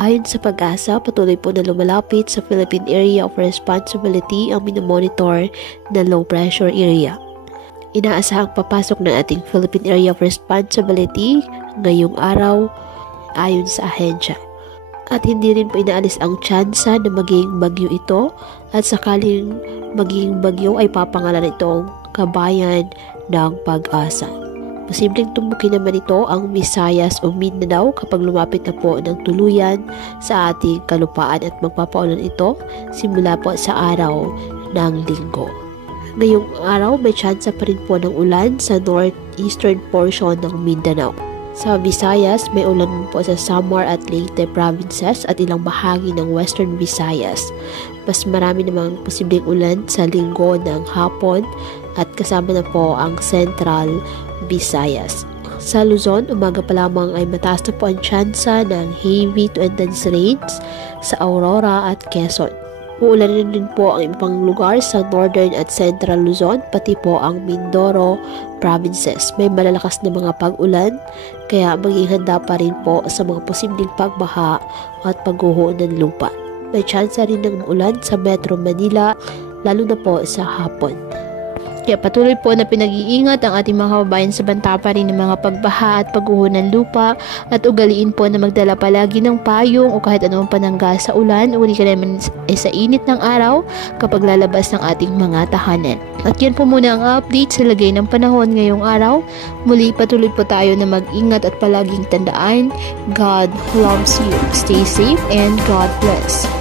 Ayon sa Pag-asa, patuloy po na lumalapit sa Philippine Area of Responsibility ang minomonitor na low pressure area. Inaasahang papasok ng ating Philippine Area of Responsibility ngayong araw ayon sa ahensya. At hindi rin po inaalis ang tsansa na maging bagyo ito at sakaling maging bagyo ay papangalan itong Kabayan ng Pag-asa. Posibleng tumbukin naman ito ang Visayas o Mindanao kapag lumapit na po ng tuluyan sa ating kalupaan at magpapaulan ito simula po sa araw ng Linggo. Ngayong araw may tsansa pa rin po ng ulan sa northeastern portion ng Mindanao. Sa Visayas, may ulan po sa Samar at Leyte provinces at ilang bahagi ng Western Visayas. Mas marami namang posibleng ulan sa Linggo ng hapon at kasama na po ang Central Visayas. Sa Luzon, umaga pa lamang ay mataas na po ang tsansa ng heavy to intense rains sa Aurora at Quezon. Uulan din po ang ibang lugar sa Northern at Central Luzon, pati po ang Mindoro provinces. May malalakas na mga pag-ulan, kaya maging handa pa rin po sa mga posibleng pagbaha at pagguho ng lupa. May tsansa rin ng ulan sa Metro Manila, lalo na po sa hapon. Kaya patuloy po na pinag-iingat ang ating mga kababayan sa banta pa rin ng mga pagbaha at pagguho ng lupa at ugaliin po na magdala palagi ng payong o kahit anumang panangga sa ulan o di ka naman sa init ng araw kapag lalabas ng ating mga tahanan. At yan po muna ang update sa lagay ng panahon ngayong araw. Muli patuloy po tayo na mag-ingat at palaging tandaan, God loves you. Stay safe and God bless.